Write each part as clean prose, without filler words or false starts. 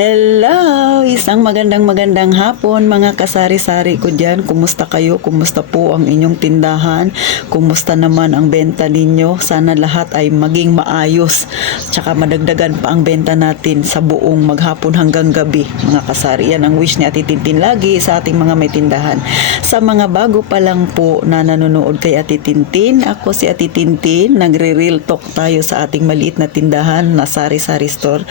Hello! Isang magandang hapon mga kasari-sari ko dyan. Kumusta kayo? Kumusta po ang inyong tindahan? Kumusta naman ang benta ninyo? Sana lahat ay maging maayos. Tsaka madagdagan pa ang benta natin sa buong maghapon hanggang gabi mga kasari. Yan ang wish ni Ate Tintin lagi sa ating mga may tindahan. Sa mga bago pa lang po na nanonood kay Ate Tintin, ako si Ate Tintin. Nagre-real talk tayo sa ating maliit na tindahan na sari-sari store.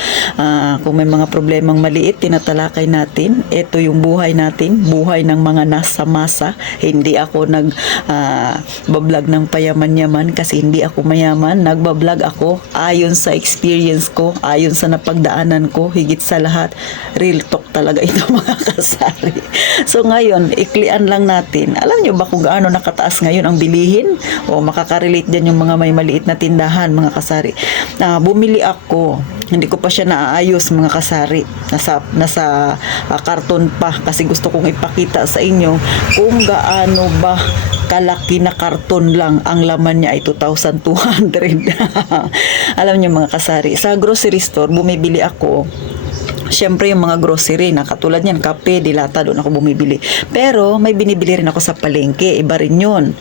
Kung may mga problemang maliit, tinatalakay natin. Ito yung buhay natin, buhay ng mga nasa masa. Hindi ako nag-bablog ng payaman-yaman kasi hindi ako mayaman. Nagbablog ako ayon sa experience ko, ayon sa napagdaanan ko, higit sa lahat, real talk talaga ito mga kasari. So ngayon, iklian lang natin. Alam nyo ba kung gaano nakataas ngayon ang bilihin? O makaka-relate dyan yung mga may maliit na tindahan mga kasari. Bumili ako, hindi ko pa siya naaayos mga kasari. Nasa karton pa kasi gusto kong ipakita sa inyo kung gaano ba kalaki na karton lang ang laman niya ay 2,200. Alam niyo mga kasari, sa grocery store bumibili ako. Siyempre yung mga grocery na katulad yan, kape, dilata, doon ako bumibili. Pero may binibili rin ako sa palengke, iba rin yun.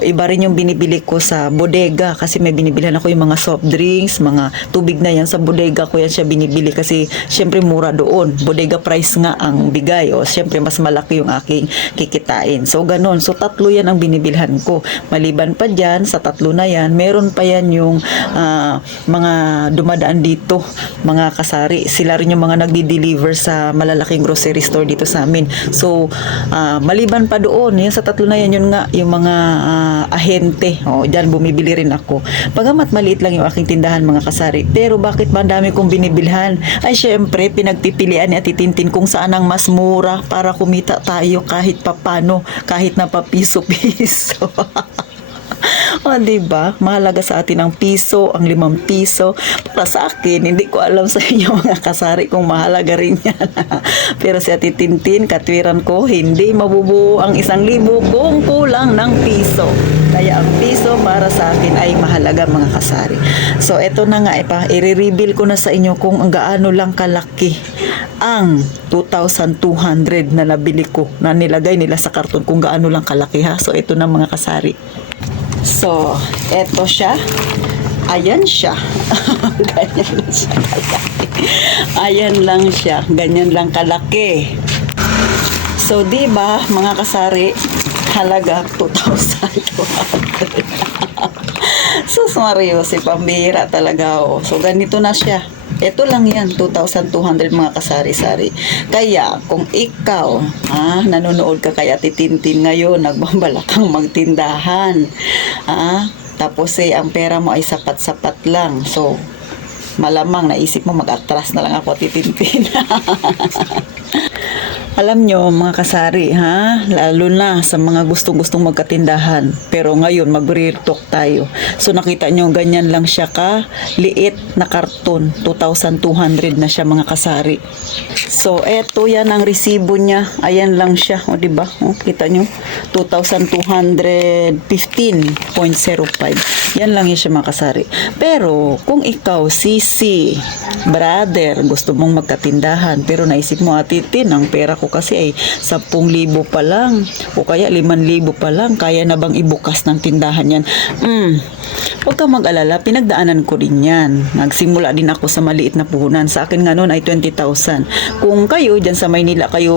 Iba rin yung binibili ko sa bodega kasi may binibilihan ako yung mga soft drinks, mga tubig na yan sa bodega ko yan siya binibili kasi siyempre mura doon. Bodega price nga ang bigay. Siyempre mas malaki yung aking kikitain. So ganun. So tatlo yan ang binibilhan ko. Maliban pa dyan, sa tatlo na yan, meron pa yan yung mga dumadaan dito, mga kasari. Sila rin yung mga nagdi-deliver sa malalaking grocery store dito sa amin. So, maliban pa doon, yun sa tatlo na yan, yun nga, yung mga ahente. Diyan bumibili rin ako. Bagamat maliit lang yung aking tindahan mga kasari. Pero bakit ba dami kong binibilhan? Ay, syempre, pinagpipilian ni Ate Tintin kung saan ang mas mura para kumita tayo kahit papano, kahit na papiso-piso. Diba? Mahalaga sa atin ang piso, ang 5 piso. Para sa akin, hindi ko alam sa inyo mga kasari kung mahalaga rin yan. Pero si Ate Tintin, katwiran ko, hindi mabubuo ang 1,000 kung kulang ng piso. Kaya ang piso para sa akin ay mahalaga mga kasari. So, eto na nga, i-reveal ko na sa inyo kung ang gaano lang kalaki ang 2,200 na nabili ko, na nilagay nila sa karton, kung gaano lang kalaki ha. So, ito na mga kasari. So, eto siya. Ayan siya. Ganyan lang siya kalaki. Ayan lang siya. Ganyan lang kalaki. So, diba, mga kasari, halaga 2,200. Sus Mario, si pambihira talaga. So, ganito na siya. Ito lang yan, 2,200 mga kasari-sari. Kaya, kung ikaw, nanonood ka kay Ate Tintin ngayon, nagbabalak kang magtindahan, tapos ang pera mo ay sapat-sapat lang. So, malamang naisip mo mag-atras na lang ako, Ate Tintin. Alam nyo mga kasari lalo na sa mga gustong-gustong magkatindahan, pero ngayon mag-real talk tayo. So nakita nyo ganyan lang siya ka liit na karton, 2,200 na siya mga kasari. So eto yan ang resibo niya, ayan lang siya, diba? Kita nyo 2,215.05. yan lang yun siya mga kasari. Pero kung ikaw sisi brother, gusto mong magkatindahan pero naisip mo, Ate Tin, ang pera ko kasi ay 10,000 pa lang o kaya 5,000 pa lang, kaya na bang ibukas ng tindahan yan? Huwag kang mag-alala, pinagdaanan ko rin yan. Nagsimula din ako sa maliit na puhunan. Sa akin nga noon ay 20,000. Kung kayo dyan sa Maynila kayo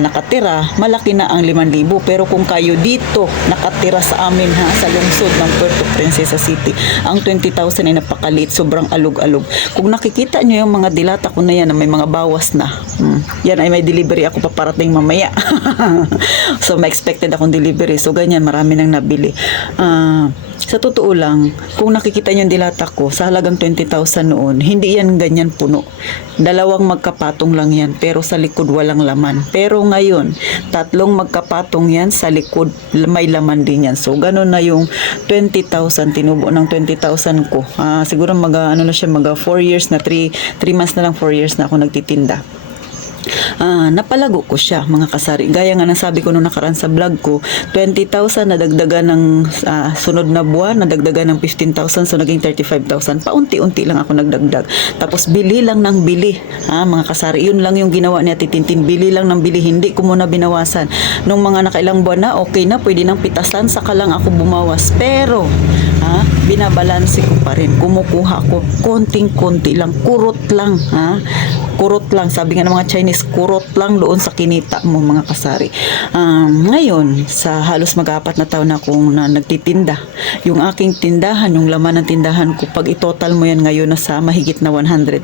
nakatira, malaki na ang 5,000. Pero kung kayo dito nakatira sa amin sa lungsod ng Puerto Princesa City, ang 20,000 ay napakaliit, sobrang alog-alog. Kung nakikita nyo yung mga dilata ko na yan na may mga bawas na, yan ay may delivery ako paparating mamaya. So may expected akong delivery, so ganyan, marami nang nabili. Sa totoo lang, kung nakikita nyo yung dilata ko sa halagang 20,000 noon, hindi yan ganyan puno. Dalawang magkapatong lang yan, pero sa likod walang laman. Pero ngayon, 3 magkapatong yan, sa likod may laman din yan. So ganun na yung 20,000, tinubo ng 20,000 ko. Siguro mag 4 years na, 3 months na lang, 4 years na ako nagtitinda. napalago ko siya mga kasari. Gaya nga ng sabi ko nung nakaraan sa vlog ko, 20,000 nadagdagan ng sunod na buwan, nadagdagan ng 15,000, so naging 35,000. Paunti-unti lang ako nagdagdag. Tapos bili lang ng bili, mga kasari. Yun lang yung ginawa ni Ate Tintin, bili lang ng bili, hindi ko muna binawasan. Nung mga nakailang buwan na, okay na, pwede nang pitasan, saka lang ako bumawas. Pero binabalanse ko pa rin, kumukuha ko konting-konti lang, kurot lang, kurot lang, sabi nga ng mga Chinese, kurot lang doon sa kinita mo mga kasari. Ngayon, sa halos mag-apat na taon na akong nagtitinda, yung aking tindahan, yung laman ng tindahan ko, pag itotal mo yan ngayon na sa mahigit na 100,000.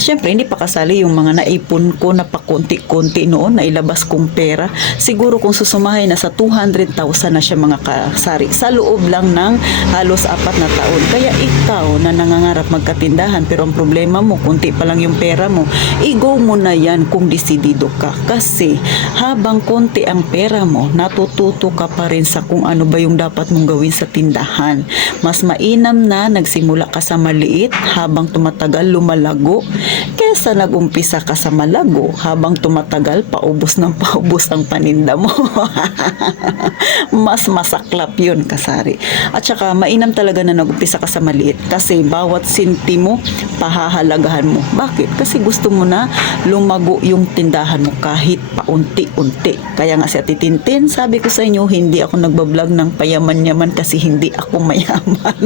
Siyempre, hindi pa kasali yung mga naipon ko na pakunti-kunti noon, na ilabas kong pera. Siguro kung susumahin na sa 200,000 na siya mga kasari, sa loob lang ng halos 4 na taon. Kaya ikaw na nangangarap magkatindahan, pero ang problema mo, kunti pa lang yung pera mo, i-go mo na yan kung desidido ka. Kasi habang konti ang pera mo, natututo ka pa rin sa kung ano ba yung dapat mong gawin sa tindahan. Mas mainam na nagsimula ka sa maliit habang tumatagal lumalago, kesa nagumpisa ka sa malago habang tumatagal paubos ng paubos ang paninda mo. Mas masaklap yun kasari. At saka mainam talaga na nagumpisa ka sa maliit, kasi bawat sentimo pahahalagahan mo. Bakit? Kasi gusto mo na lumago yung tindahan mo kahit paunti-unti. Kaya nga si Ate Tintin, sabi ko sa inyo, hindi ako nagbablog ng payaman-yaman kasi hindi ako mayaman.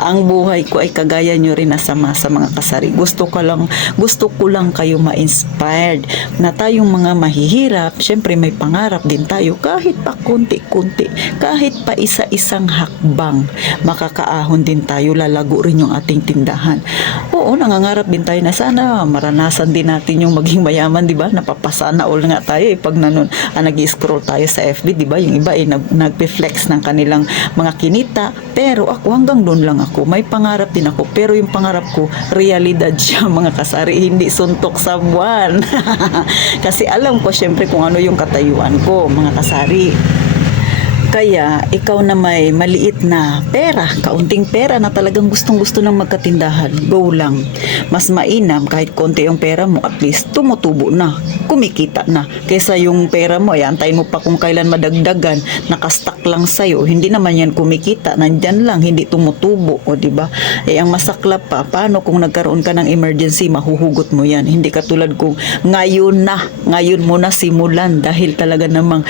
Ang buhay ko ay kagaya nyo rin na sama sa mga kasari. Gusto ko lang kayo ma-inspired na tayong mga mahihirap, syempre may pangarap din tayo, kahit pa konti-kunti, kahit pa isa-isang hakbang, makakaahon din tayo, lalago rin yung ating tindahan. Oo, nangangarap din tayo na sana maranasan din natin yung maging mayaman, di ba? Napapasana all nga tayo pag nag-scroll tayo sa FB, di ba? Yung iba ay nagpe-flex ng kanilang mga kinita, pero ako hanggang doon lang ako. May pangarap din ako, pero yung pangarap ko, realidad siya mga kasari, hindi suntok sa buwan. Kasi alam ko syempre kung ano yung katayuan ko mga kasari. Kaya ikaw na may maliit na pera, kaunting pera na talagang gustong-gusto ng magkatindahan, go lang. Mas mainam kahit konti yung pera mo, at least tumutubo na, kumikita na. Kaysa yung pera mo, ay antayin mo pa kung kailan madagdagan, nakastock lang sa'yo, hindi naman yan kumikita, nandyan lang, hindi tumutubo, o diba? Ang masaklap pa, paano kung nagkaroon ka ng emergency, mahuhugot mo yan. Hindi katulad kung ngayon mo na simulan, dahil talaga namang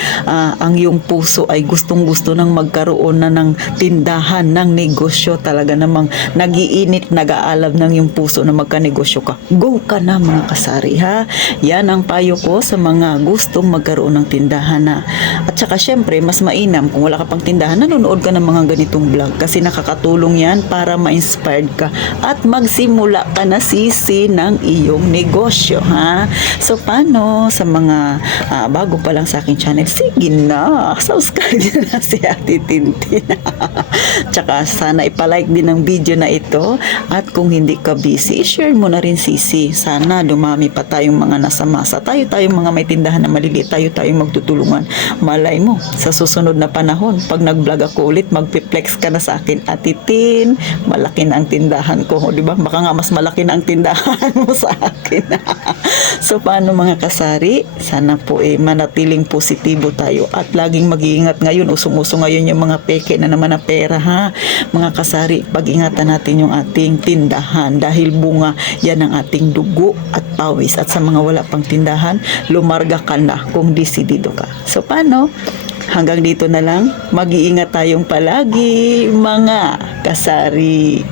ang iyong puso ay gustong nang magkaroon na ng tindahan, ng negosyo, talaga namang nagiinit, nag-aalab ng yung puso na magkanegosyo ka. Go ka na mga kasari, ha? Yan ang payo ko sa mga gustong magkaroon ng tindahan na. At saka syempre, mas mainam kung wala ka pang tindahan, nanonood ka ng mga ganitong vlog kasi nakakatulong yan para ma-inspired ka at magsimula ka na sisi ng iyong negosyo, ha? So, paano sa mga bago pa lang sa aking channel, sige na, subscribe na si Ate Tintin. Tsaka sana ipalike din ang video na ito, at kung hindi ka busy, share mo na rin sisi. Sana dumami pa tayong mga nasa masa. Tayong mga may tindahan na maliliit, tayong magtutulungan. Malay mo, sa susunod na panahon, pag nag-vlog ako ulit, magpiplex ka na sa akin, Ate Tin, malaki na ang tindahan ko. O, diba? Baka nga mas malaki na ang tindahan mo sa akin. So, paano mga kasari? Sana po manatiling positibo tayo at laging mag-iingat. Ngayon, usong-uso ngayon yung mga peke na naman na pera, ha? Mga kasari, pag-ingatan natin yung ating tindahan dahil bunga yan ang ating dugo at pawis. At sa mga wala pang tindahan, lumarga ka na kung desidido ka. So, paano? Hanggang dito na lang. Mag-iingat tayong palagi, mga kasari.